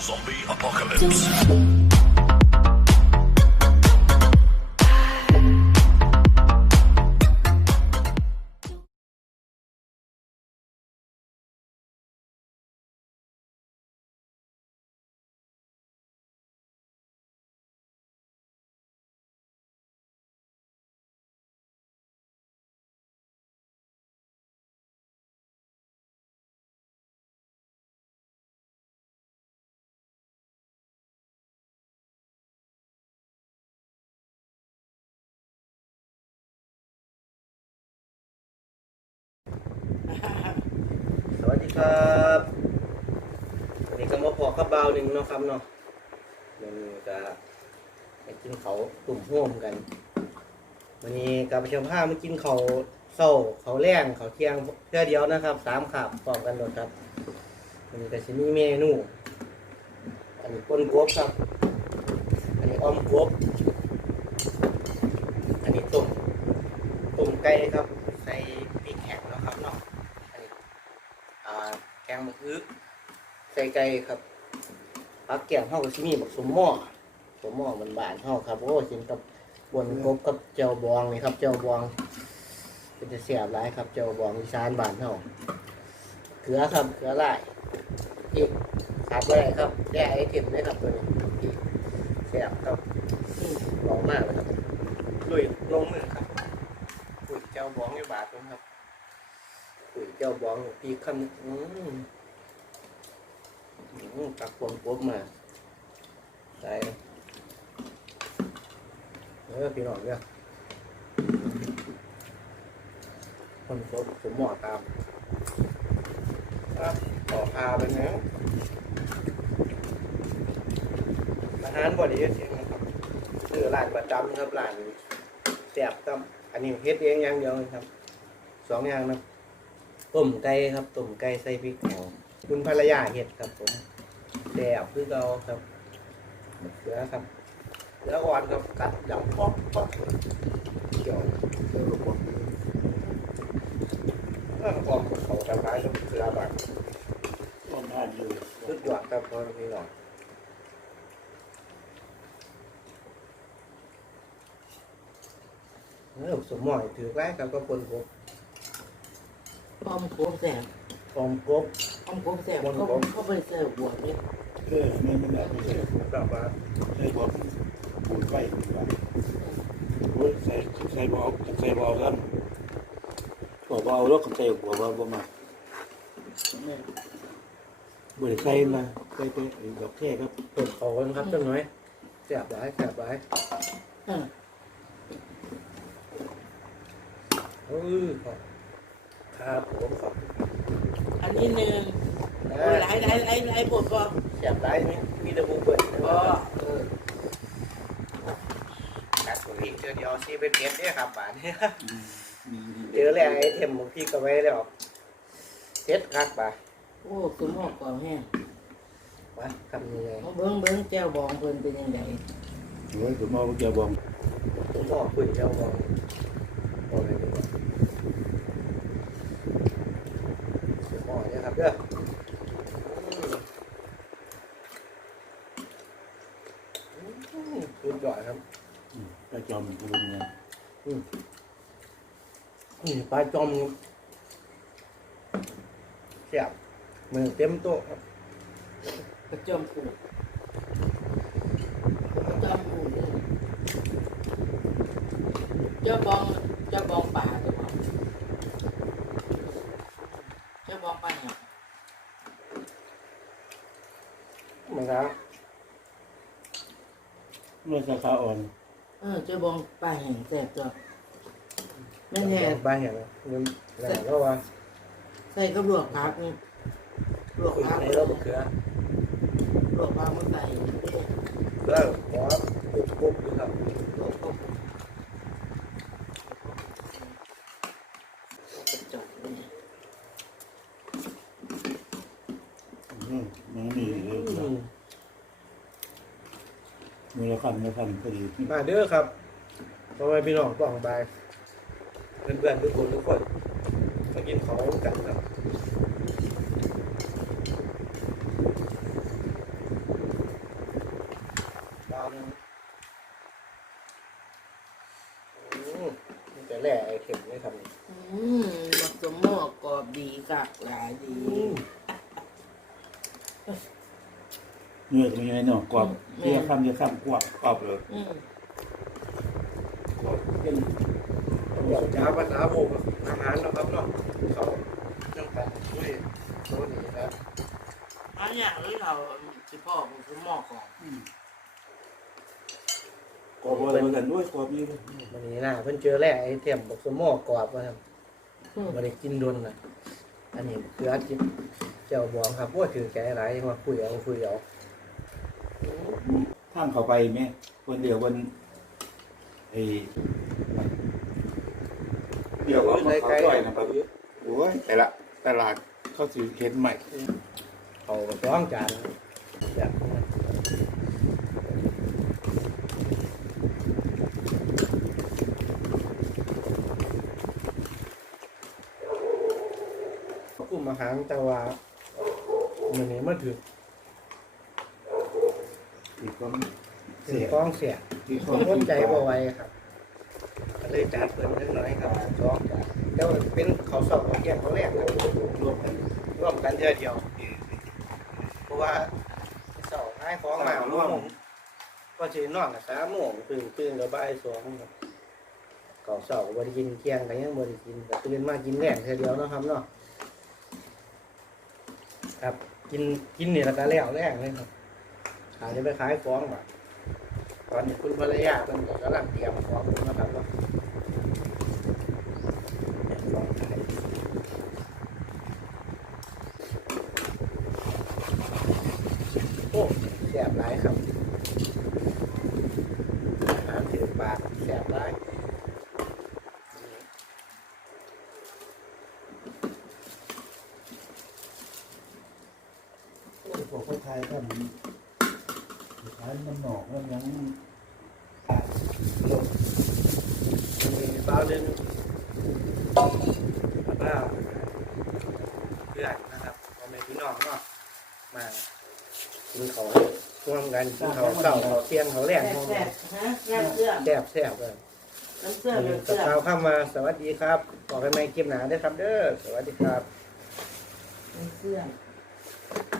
Zombie apocalypse. ครับนนี้ก็มาพอข้าวเบาหนึ่งเนาะครับเนาะมันก็ไปกินเขาตุ่มห่วมกันวันนี้กับประชมภามากินเขาเศร้าเขาแรงเขาเที่ยงเพื่อเดียวนะครับสามขาบพร้อมกันหมดครับวันนี้ก็จะมีเมนูอันนี้ก้นกบครับ อันนี้อ้อมกบอันนี้ต้มต้มไก่ครับใส่พริกแห้งเนาะครับเนาะ อ่ แกงมะอึใส่ไก่ครับปักแกงเฮาก็สิมีบักสมหม้อสมหม้อมันบานเฮาครับโอ้กินกับบนกบกับเจ้าบองนี่ครับ เจ้าบองเป็นจะเสียบหลายครับ เจ้าบองอีสานบานเฮาเกลือครับเกลือหลายอีกขาดบ่ได้ครับแก้ไอเทมได้ครับตัวนี้อีกเสียบครับอืมหอมมากเลยครับลุยลงมือครับอุ้ยเจียวบองอยู่บาทนึงครับ ปุ๋ย เจ้าบองพี่คำอืมอืมตักปนปุ๊บมาใส่เออพี่น้องเนี่ยคนปุ๊บสมหมอตามครับต่อพาไปนะอาหารบอดีจริงนะครับคือร้านประจำครับร้านแซ่บครับอันนี้เฮ็ดเองอย่างเดียวครับสองอย่างนะ ต้มไก่ครับต้มไก่ใส่พริกแห้งคุณภรรยาเห็ดครับผมแซ่บคือเราครับเสือครับเสืออ่อนครับกัดยำป๊อกป๊อกเกี่ยวเสือป๊อกเออออกเขาทำร้ายครับเสือบังต้นทานอยู่สุดยอดครับพ่อพี่น้องเออสมมอยถือไว้ครับก็คนพบ อมโคบแสบฟองกบอมโคบแสบเขาเขาไปเสิร์ฟบวกเนี่ยเออไม่ไม่ได้ไม่ใช่แบบว่าใช่บอกปูนไฟดีกว่าโอ้ยใส่ใส่บอลใส่บอลกันบอกว่าเอารถกันใส่หัวว่าบ่มาบ่ได้ใส่นะใส่ไปดอกแค่ครับเปิดเขากันครับจังหน่อยแซ่บหลายแซ่บหลายอะเออขอบ ครับผมขอบอันนี้หนึ่งนะโอ้ยหลายหลายหลายหลายบทก็แซ่บหลายมีมีแตะบูเปิดนะคก็รับเออกัดตัวนี้เจอเดียวซีเป็นเด็ดเนี่ยครับบาทเนี่ยเจอแล้วไอเทมของพี่ก็ไว้แล้วเซ็ตคักป่ะโอ้สมองก่อนแห้งวะคำยังไงเขาเบิ้งเบิ้งแก้วบองเพิ่นเป็นยังไงโอ้ยผมเอาแกบองผมบอกคุยเจ้าบอกบอกอะไรดีกว่าผมบอกเนี่ยครับเด้ออืมอืมสุดยอดครับไปจอมปูนเนี่ยนี่ปลาจอมเสียบมือเต็มโต๊ะครับกระจอมปูกระจอมปูเนี่ยเจ้าบองเจ้าบองป่าตัวบองเจ้าบองป่าเนี่ย มันครับ เมื่อสาขาอ่อนเออเจะบองปลาแห่งแสบตัวแม่แท้บ้านเห็นไหมเงินแล้วก็ว่าใส่กับลวกผักนี่ลวกคุยผักในเราบเกลือลวกผักมันใส่นี่เขือหัวปุ๊บปุ๊ มาพันพอดีมาเด้อครับทำไมพี่น้องป้องไปเพื่อนๆทุกคนทุกคนมากินของกันครับบางแต่แหล่ไอเข็มไม่ทำอืมหมักสมหมอกกรอบดีกากหลายดี นื้อมันยังไงเนาะกรอบเที่ยข้ามเที่ยข้ามกรอบกรอบเลยอืมกรอบเป็นบอกจ้าภาษาโบกอาหารเนาะครับเนาะเขาต้องการช่วยตัวนี้ครับอันเนี้ยที่เราที่พ่อผมคือหม้อของกรอบอะไรเหมือนกันด้วยกรอบนี่เลยวันนี้นะเพิ่นเจอแร่ไอเทมบอกสมอกรอบว่าครับบ่ได้กินดนน่ะอันนี้คืออาจิเจ้าบองครับว่าถือแก่หลายมาคุยเอาคุยเอา ทางเข้าไปไหมคนเดียวคนไอ้เดี๋ยวก็มาเขาจ่อยนะครับโอ้ยแต่ละตลาดเขาสิเห็นใหม่เอาไปร้องจานแบบนั้นกลุ่มอาหารแต่ว่ามันนี้มันถือ อีกคนถืเสีอยกล้องเสียที่ผคนมคนใจบ่ไหวครับก็เลยจัดเพิ่มเล็กน้อยครับสองจานเดี๋ยวเป็นเขาวสอบเขาวเที่ยงเขาวแรกครับรวมกันร่วมกันเดียวเดียว เพราะว่าเสาให้ฟ้องมาร่วมก็จะนอนกับสามโมงตื่นตื่นกับบ่ายสองครับเขาเสาบริกินเที่ยงกันยังบริกินแต่ตื่นมากินแรกเท่าเดียวเนาะครับเนาะครับ กินกินนี่แล้วก็แล้วแรกเลยครับ ขายจะไปขายฟองแบบตอนนี้คุณภรรยาเป็นก็กำลังเตรียมฟองอยู่นะครับเนาะฟ้องขายโอ้แสบร้ายครับอาหารถือปากแสบร้ายพวกคนไทยท่านขายมันหนอกมันยังมีเปล่าเรื่องแล้วก็เพื่อนนะครับพ่อแม่พี่น้องเนาะมากินเขาวร่วมกันกินเขาวเก่าเขาวเที่ยงเขาวแรกแซ่ร่วมกับนฮะแซ่บเสื้อแสบแสบเลยน้ำเสื้อกับน้ำเสื้อข้าวข้ามมาสวัสดีครับบอกให้ไม่คลิปหนาด้วยครับเด้อสวัสดีครับน้ำเสื้อค